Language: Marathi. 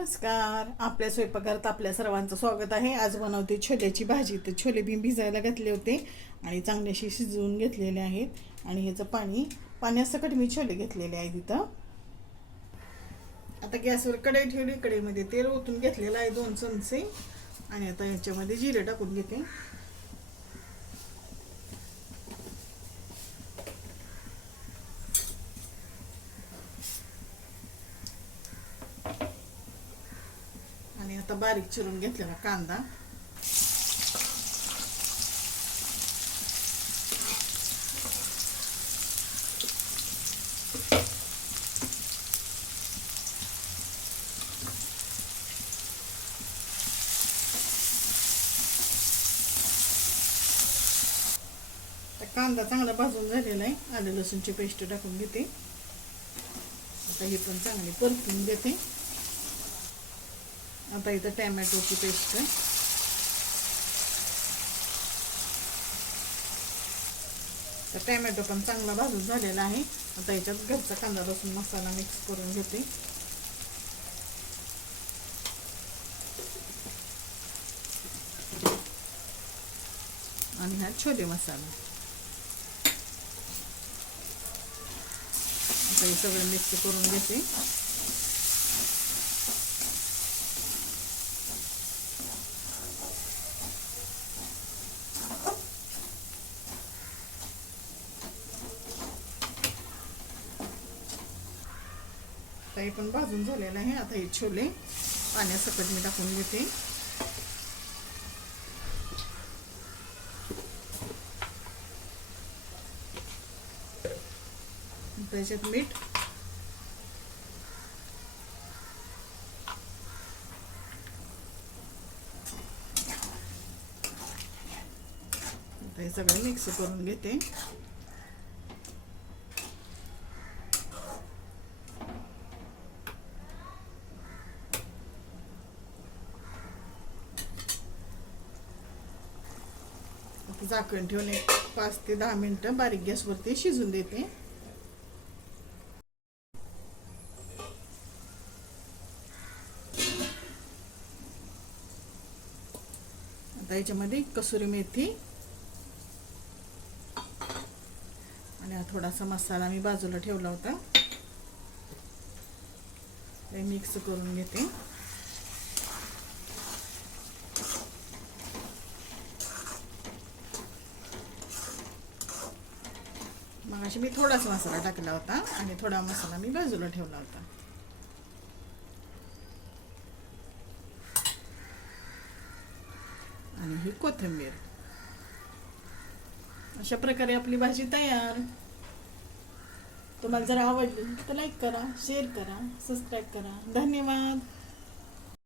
नमस्कार. आपल्या स्वयंपाकघरात आपल्या सर्वांचं स्वागत आहे. आज बनवते छोल्याची भाजी. तर छोले बी भिजायला घातले होते आणि चांगल्याशी शिजवून घेतलेले आहेत. आणि ह्याचं पाणी पाण्यासकट मी छोले घेतलेले आहेत इथं. आता गॅसवर कढई ठेवली. कढईमध्ये तेल ओतून घेतलेलं आहे दोन चमचे. आणि आता ह्याच्यामध्ये जिरे टाकून घेते आणि आता बारीक चिरून घेतलेला कांदा तर कांदा चांगला भाजून झालेला आहे आलं लसूणची पेस्ट टाकून घेते आता हे पण चांगली परतून घेते आता इथं टॅमॅटोची पेस्ट तर टॅमॅटो पण चांगला भाजून झालेला आहे. आता याच्यात घरचा कांदा लसूण मसाला मिक्स करून घेते. आणि हा छोले मसाला. आता हे सगळं मिक्स करून घेते. काही पण भाजून झालेलं आहे. आता हे छोले पाण्यासकट मी टाकून घेते. त्याच्यात मीठ. हे सगळं मिक्स करून घेते. आता झाकण ठेवून एक पाच ते दहा मिनटं बारीक गॅसवरती शिजून देते. आता याच्यामध्ये कसुरी मेथी आणि हा थोडासा मसाला मी बाजूला ठेवला होता. ते मिक्स करून घेते. अशी मी थोडाच मसाला टाकला होता आणि थोडा मसाला मी बाजूला ठेवला होता. आणि ही कोथिंबीर. अशा प्रकारे आपली भाजी तयार. तुम्हाला जर आवडली तर लाईक करा शेअर करा सबस्क्राईब करा. धन्यवाद.